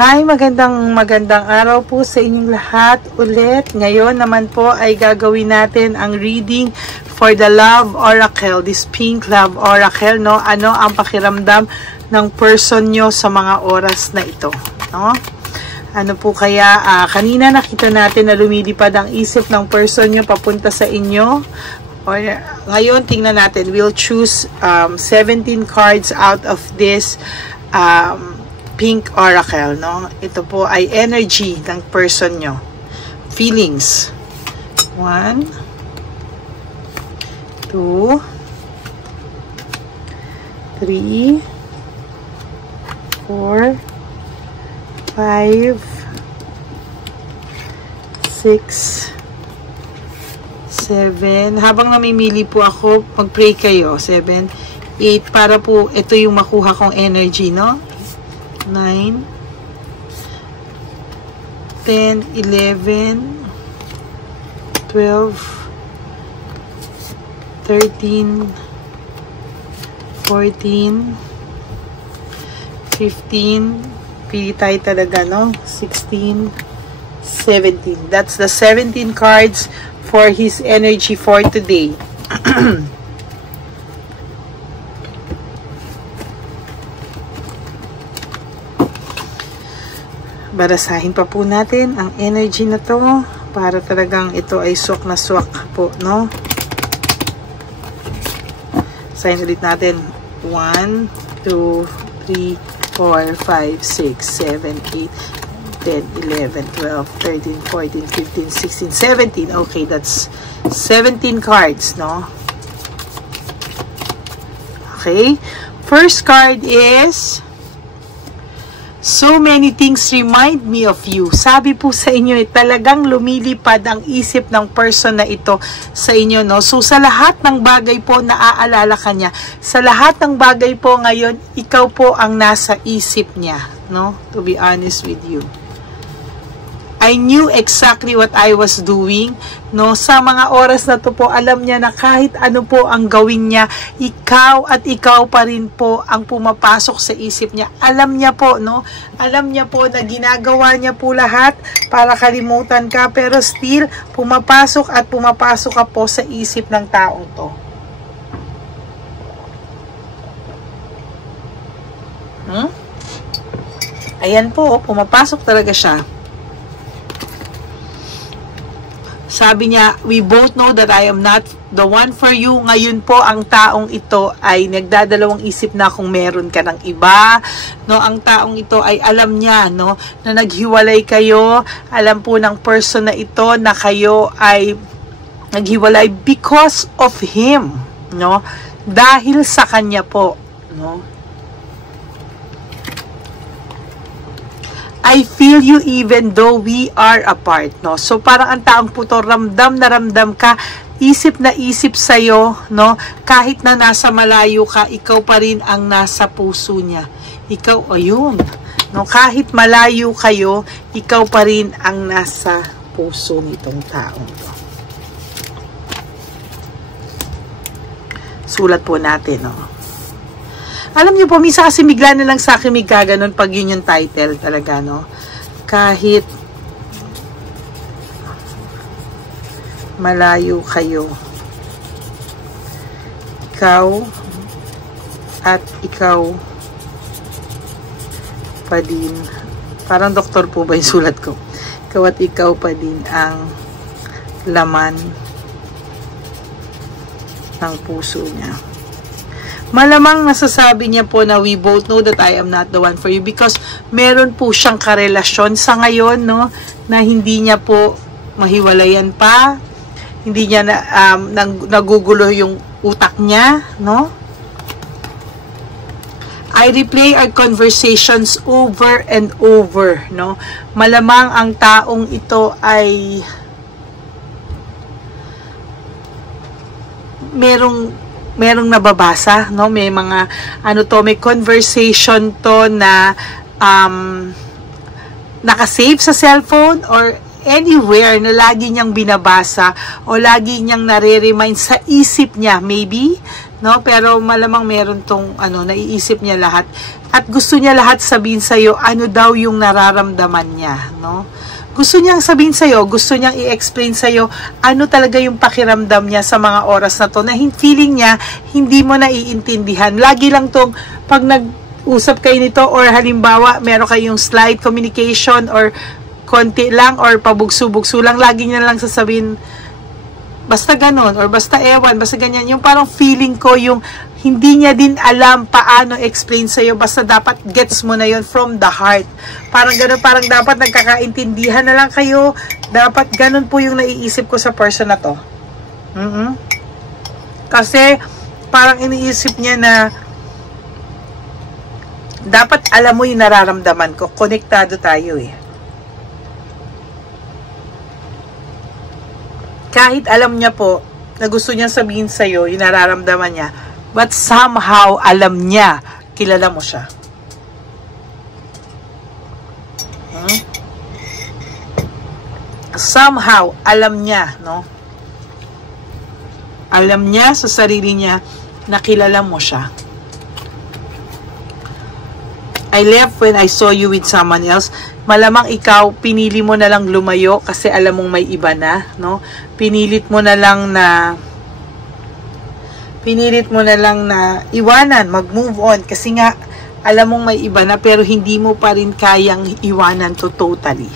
Hi, magandang araw po sa inyong lahat ulit. Ngayon naman po ay gagawin natin ang reading for the Love Oracle, this Pink Love Oracle, no? Ano ang pakiramdam ng person nyo sa mga oras na ito, no? Ano po kaya, kanina nakita natin na lumilipad ang isip ng person nyo papunta sa inyo. Or, ngayon, tingnan natin, we'll choose 17 cards out of this Pink Oracle, no? Ito po ay energy ng person nyo. Feelings. 1, 2, 3, 4, 5, 6, 7. Habang namimili po ako, mag-pray kayo. 7, 8, para po ito yung makuha kong energy, no? 9, 10, 11, 12, 13, 14, 15, pili tayo talaga, no? 16, 17. That's the 17 cards for his energy for today. Barasahin pa po natin ang energy na to para talagang ito ay swak na swak po, no? Sign ulit natin. 1, 2, 3, 4, 5, 6, 7, 8, 10, 11, 12, 13, 14, 15, 16, 17. Okay, that's 17 cards, no? Okay. First card is so many things remind me of you. Sabi po sa inyo, talagang lumilipad ang isip ng person na ito sa inyo, no? So, sa lahat ng bagay po, naaalala ka niya. Sa lahat ng bagay po ngayon, ikaw po ang nasa isip niya, no? To be honest with you. I knew exactly what I was doing, no? Sa mga oras na to po, alam niya na kahit ano po ang gawin niya, ikaw at ikaw pa rin po ang pumapasok sa isip niya. Alam niya po, no? Alam niya po na ginagawa niya po lahat para kalimutan ka, pero still, pumapasok at pumapasok ka po sa isip ng taong to. Ayan po, pumapasok talaga siya. Sabi niya, we both know that I am not the one for you. Ngayon po, ang taong ito ay nagdadalawang isip na kung meron ka ng iba. No, ang taong ito ay alam niya, no, na naghiwalay kayo. Alam po ng person na ito na kayo ay naghiwalay because of him, no? Dahil sa kanya po, no? I feel you even though we are apart, no? So, parang ang taong puto, ramdam na ramdam ka, isip na isip sa'yo, no? Kahit na nasa malayo ka, ikaw pa rin ang nasa puso niya. Ikaw, ayun, no? Kahit malayo kayo, ikaw pa rin ang nasa puso nitong taong to. Sulat po natin, no? Alam niyo po, minsan kasi bigla na lang sa akin may gaganon pag yun yung title talaga, no? Kahit malayo kayo, ikaw at ikaw pa din. Parang doktor po ba yung sulat ko? Ikaw at ikaw pa din ang laman ng puso niya. Malamang nasasabi niya po na we both know that I am not the one for you because meron po siyang karelasyon sa ngayon, no, na hindi niya po mahiwalayan pa, hindi niya nagugulo yung utak niya, no? I replay our conversations over and over, no? Malamang ang taong ito ay merong nababasa, no? May mga ano to, may conversation to na nakasave sa cellphone or anywhere na lagi niyang binabasa o lagi niyang nare-remind sa isip niya, maybe, no? Pero malamang meron tong ano, naiisip niya lahat. At gusto niya lahat sabihin sa'yo, ano daw yung nararamdaman niya, no? Gusto niyang sabihin sa'yo, gusto niyang i-explain sa'yo, ano talaga yung pakiramdam niya sa mga oras na to, na feeling niya, hindi mo naiintindihan. Lagi lang tong, pag nag-usap kayo nito, or halimbawa, meron kayong slight communication, or konti lang, or pabugso-bugso lang, lagi niya lang sasabihin, basta ganon, or basta ewan, basta ganyan. Yung parang feeling ko, yung hindi niya din alam paano explain sa'yo, basta dapat gets mo na yon from the heart. Parang ganon, parang dapat nagkakaintindihan na lang kayo. Dapat ganon po yung naiisip ko sa person na to. Kasi, parang iniisip niya na dapat alam mo yung nararamdaman ko. Konektado tayo eh. Kahit alam niya po na gusto niya sabihin sa'yo yung nararamdaman niya, but somehow alam niya, kilala mo siya. Somehow alam niya, no? Alam niya sa sarili niya na kilala mo siya. I left when I saw you with someone else. Malamang ikaw, pinili mo na lang lumayo kasi alam mong may iba na, no? Pinilit mo na lang na iwanan, mag-move on kasi nga alam mong may iba na pero hindi mo pa rin kayang iwanan to totally.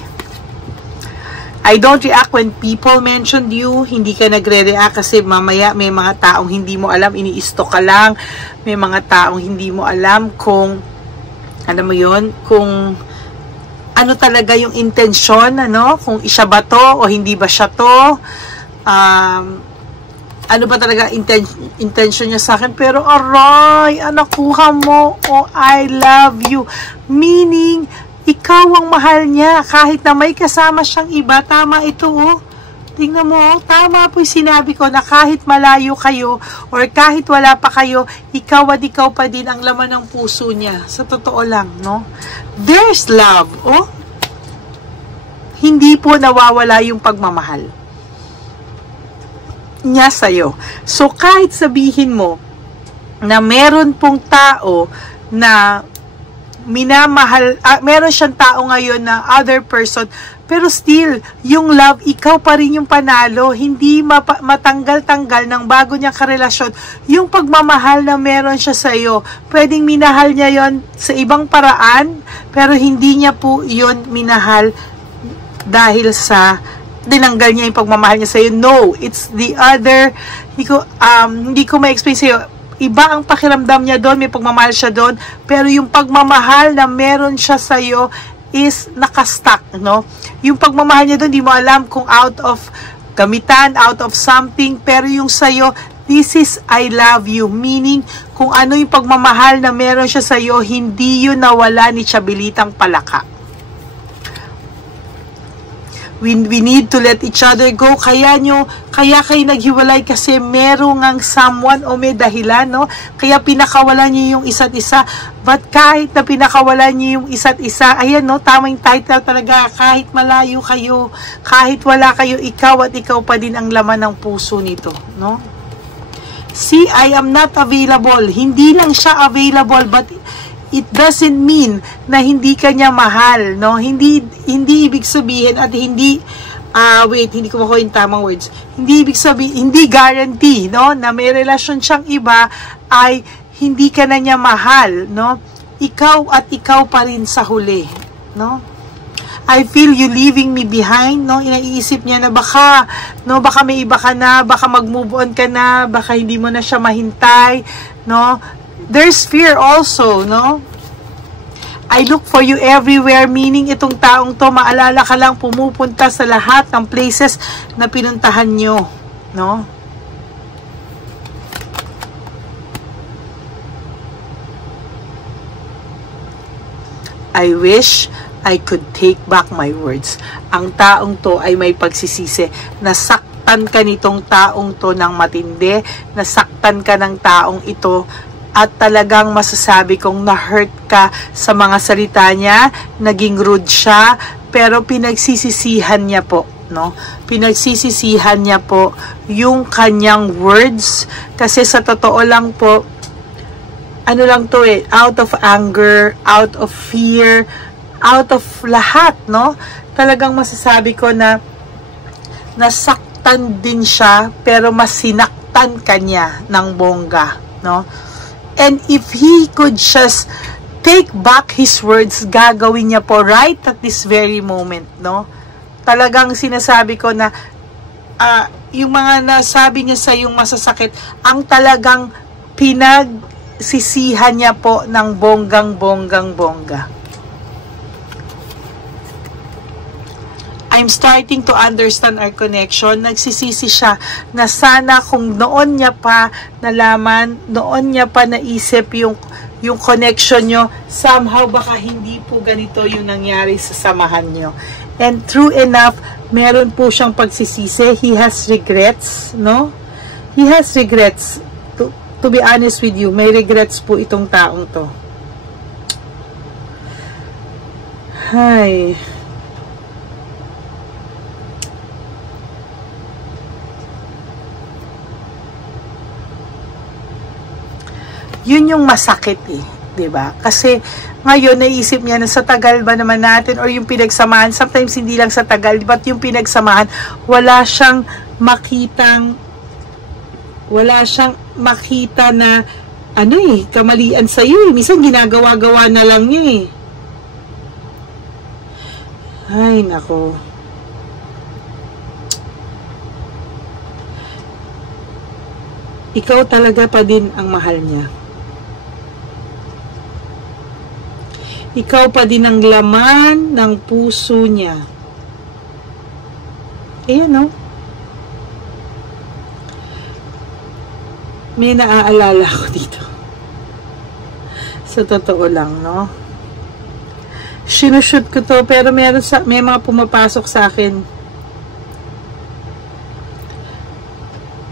I don't react when people mentioned you. Hindi ka nagre-react kasi mamaya may mga taong hindi mo alam, ini-stalk ka lang. May mga taong hindi mo alam kung ano mo yun, kung ano talaga yung intensyon, ano, kung siya ba to o hindi ba siya to, ano ba talaga intention niya sa akin, pero aray, nakuha mo, oh, I love you, meaning, ikaw ang mahal niya, kahit na may kasama siyang iba. Tama ito, oh. Tingnan mo, tama po yung sinabi ko na kahit malayo kayo or kahit wala pa kayo, ikaw at ikaw pa din ang laman ng puso niya. Sa totoo lang, no? There's love, oh. Hindi po nawawala yung pagmamahal niya sa'yo. So, kahit sabihin mo na meron pong tao na minamahal, meron siyang tao ngayon na other person, pero still, yung love, ikaw pa rin yung panalo. Hindi matanggal-tanggal ng bago niyang karelasyon. Yung pagmamahal na meron siya sa iyo, pwedeng minahal niya yon sa ibang paraan, pero hindi niya po yon minahal dahil sa dinanggal niya yung pagmamahal niya sa iyo. No, it's the other. Hindi ko ma-explain sa iyo. Iba ang pakiramdam niya doon, may pagmamahal siya doon, pero yung pagmamahal na meron siya sa iyo is nakastuck, no? Yung pagmamahal niya doon, di mo alam kung out of gamitan, out of something, pero yung sa'yo, this is I love you, meaning, kung ano yung pagmamahal na meron siya sa'yo, hindi yun nawala ni Chabilitang Palaka. We need to let each other go. Kaya kayo naghiwalay kasi merong ang someone o may dahilan, no? Kaya pinakawalan niyo yung isa't isa. But kahit na pinakawalan niyo yung isa't isa, ayan, no? Tamang title talaga. Kahit malayo kayo, kahit wala kayo, ikaw at ikaw pa din ang laman ng puso nito, no? See, I am not available. Hindi lang siya available, but it doesn't mean na hindi ka niya mahal, no? Hindi ibig sabihin at hindi hindi ko makuha yung tamang words. Hindi ibig sabihin, hindi guarantee, no, na may relasyon siyang iba ay hindi ka na niya mahal, no? Ikaw at ikaw pa rin sa huli, no? I feel you leaving me behind, no? Iniisip niya na baka may iba ka na, baka mag-move on ka na, baka hindi mo na siya mahintay, no? There's fear also, no? I look for you everywhere, meaning itong taong to, maalala ka lang, pumupunta sa lahat ng places na pinuntahan nyo, no? I wish I could take back my words. Ang taong to ay may pagsisisi. Nasaktan ka nitong taong to ng matindi, nasaktan ka ng taong ito, at talagang masasabi kong na-hurt ka sa mga salita niya, naging rude siya, pero pinagsisisihan niya po, no? Pinagsisisihan niya po yung kanyang words, kasi sa totoo lang po, ano lang to out of anger, out of fear, out of lahat, no? Talagang masasabi ko na nasaktan din siya, pero mas sinaktan kanya ng bongga, no? And if he could just take back his words, gagawin niya po right at this very moment, no? Talagang sinasabi ko na yung mga nasabi niya sa yung masasakit, ang talagang pinagsisihan niya po ng bongga. I'm starting to understand our connection. Nagsisisi siya na sana kung noon niya pa nalaman, noon niya pa naisip yung connection nyo, somehow baka hindi po ganito yung nangyari sa samahan nyo. And true enough, meron po siyang pagsisisi. He has regrets, no? He has regrets. To be honest with you, may regrets po itong taong to. Hay. Yun yung masakit eh, 'di ba? Kasi ngayon naisip niya na sa tagal ba naman natin or yung pinagsamahan, sometimes hindi lang sa tagal, but yung pinagsamahan, wala siyang makita na kamalian sa iyo eh. Minsan ginagawa-gawa na lang niya eh. Ay, nako. Ikaw talaga pa din ang mahal niya. Ikaw pa din ang laman ng puso niya. Ayan, no? May naaalala ko dito. Sa totoo lang, no? Sinushoot ko to, pero may mga pumapasok sa akin.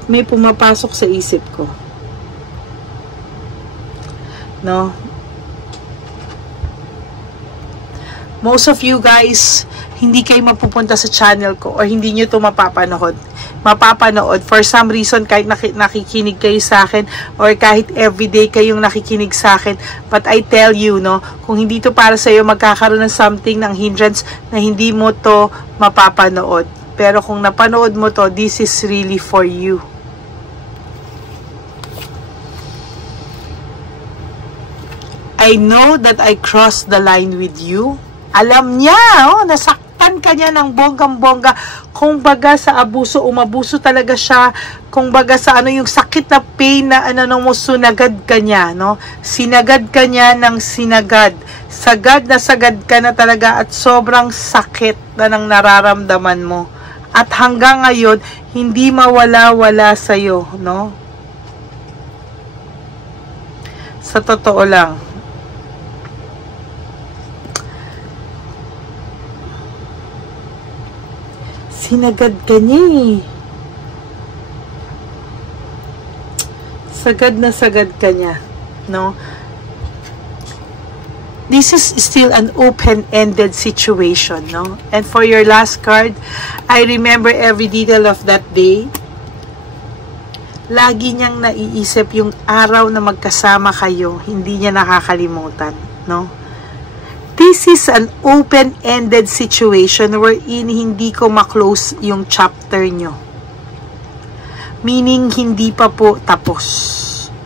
May pumapasok sa isip ko. No? Most of you guys, hindi kayo mapupunta sa channel ko or hindi nyo ito mapapanood. For some reason, kahit nakikinig kayo sa akin or kahit everyday kayong nakikinig sa akin. But I tell you, no, kung hindi ito para sa iyo, magkakaroon ng something, ng hindrance na hindi mo to mapapanood. Pero kung napanood mo to, this is really for you. I know that I crossed the line with you. Alam niya, nasaktan ka niya ng bonggang-bongga. Kung baga sa abuso, umabuso talaga siya. Kung baga sa yung sakit na pain na sunagad ka niya, no? Sinagad ka niya ng sinagad. Sagad na sagad ka na talaga at sobrang sakit na nang nararamdaman mo. At hanggang ngayon, hindi mawala-wala sa'yo, no? Sa totoo lang. Sinagad ka niya eh. Sagad na sagad ka niya, no? This is still an open-ended situation, no? And for your last card, I remember every detail of that day. Lagi niyang naiisip yung araw na magkasama kayo, hindi niya nakakalimutan, no? This is an open-ended situation wherein hindi ko ma-close yung chapter nyo. Meaning, hindi pa po tapos,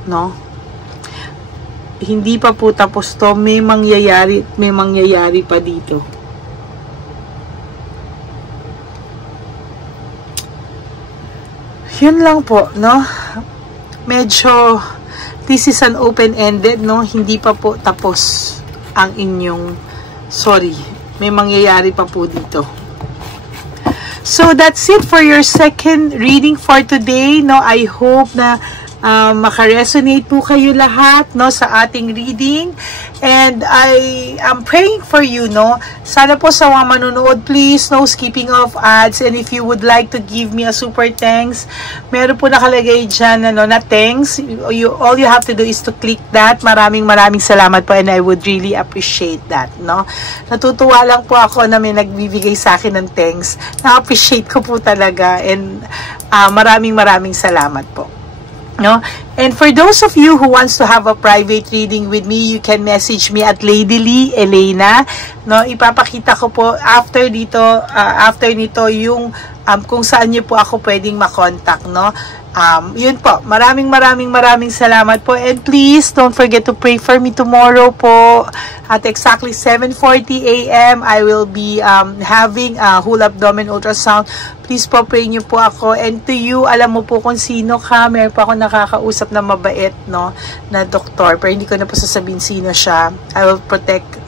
no? Hindi pa po tapos to. May mangyayari pa dito. Yun lang po, no? Medyo, this is an open-ended, no? Hindi pa po tapos ang inyong, may mangyayari pa po dito. So, that's it for your second reading for today, no? I hope na makaresonate po kayo lahat, no, sa ating reading. And I am praying for you, no? Sana po sa mga manonood, please, no skipping of ads. And if you would like to give me a super thanks, meron po nakalagay dyan, na thanks. All you have to do is to click that. Maraming salamat po, and I would really appreciate that, no? Natutuwa lang po ako na may nagbibigay sa akin ng thanks. Na-appreciate ko po talaga, and maraming salamat po. No? And for those of you who wants to have a private reading with me, you can message me at Lady Lee Elena. No, ipapakita ko po after nito yung kung saan niyo po ako pwedeng ma-contact, no? Yun po. Maraming salamat po. And please don't forget to pray for me tomorrow po. At exactly 7:40 AM, I will be having a whole abdomen ultrasound. Please po, pray niyo po ako. And to you, alam mo po kung sino ka. Meron po ako nakakausap na mabait, no, na doktor. Pero hindi ko na po sasabihin sino siya. I will protect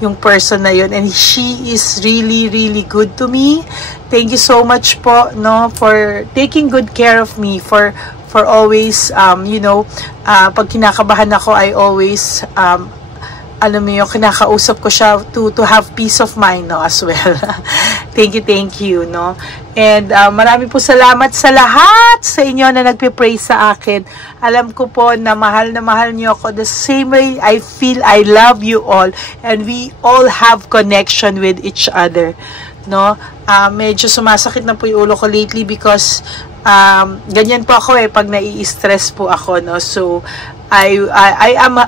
yung person na yun. And she is really good to me. Thank you so much po, no, for taking good care of me, for always, you know, pag kinakabahan ako, I always, alam mo yung kinakausap ko siya to have peace of mind, no, as well. Thank you, no. And marami po salamat sa lahat sa inyo na nagpe-pray sa akin. Alam ko po na mahal niyo ako. The same way I feel I love you all, and we all have connection with each other, no. Medyo sumasakit na po yung ulo ko lately because ganyan po ako pag nai-stress po ako, no. So I am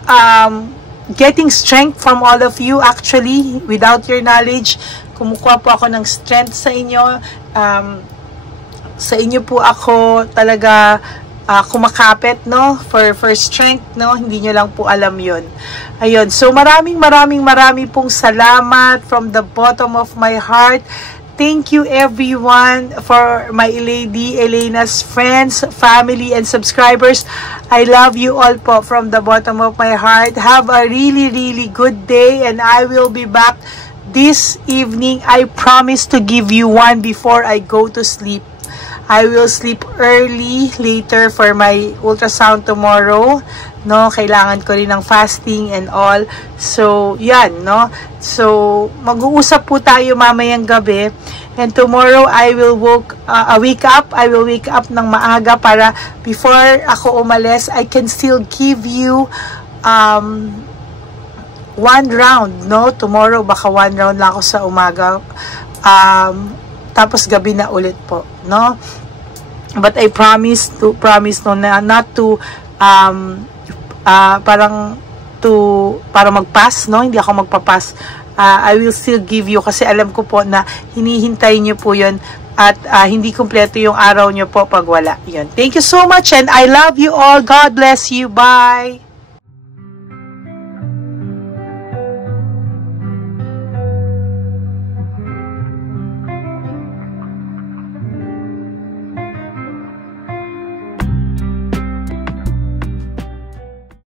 getting strength from all of you actually. Without your knowledge, kumukuha po ako ng strength sa inyo. Sa inyo po ako talaga kumakapit, no, for strength, no. Hindi nyo lang po alam yun. Ayun, so maraming pong salamat from the bottom of my heart. Thank you everyone, for my Lady Elena's friends, family, and subscribers. I love you all po from the bottom of my heart. Have a really good day, and I will be back this evening. I promise to give you one before I go to sleep. I will sleep early later for my ultrasound tomorrow, no. Kailangan ko rin ng fasting and all. So, yan, no. So, mag-uusap po tayo mamayang gabi. And tomorrow, I will wake up ng maaga para before ako umalis, I can still give you one round, no. Tomorrow, baka one round lang ako sa umaga. Tapos gabi na ulit po, no. But I promise no, na not to parang magpass, no. Hindi ako magpapass. I will still give you kasi alam ko po na hinihintay niyo po 'yon at hindi kumpleto yung araw niyo po pag wala. 'Yun. Thank you so much, and I love you all. God bless you. Bye.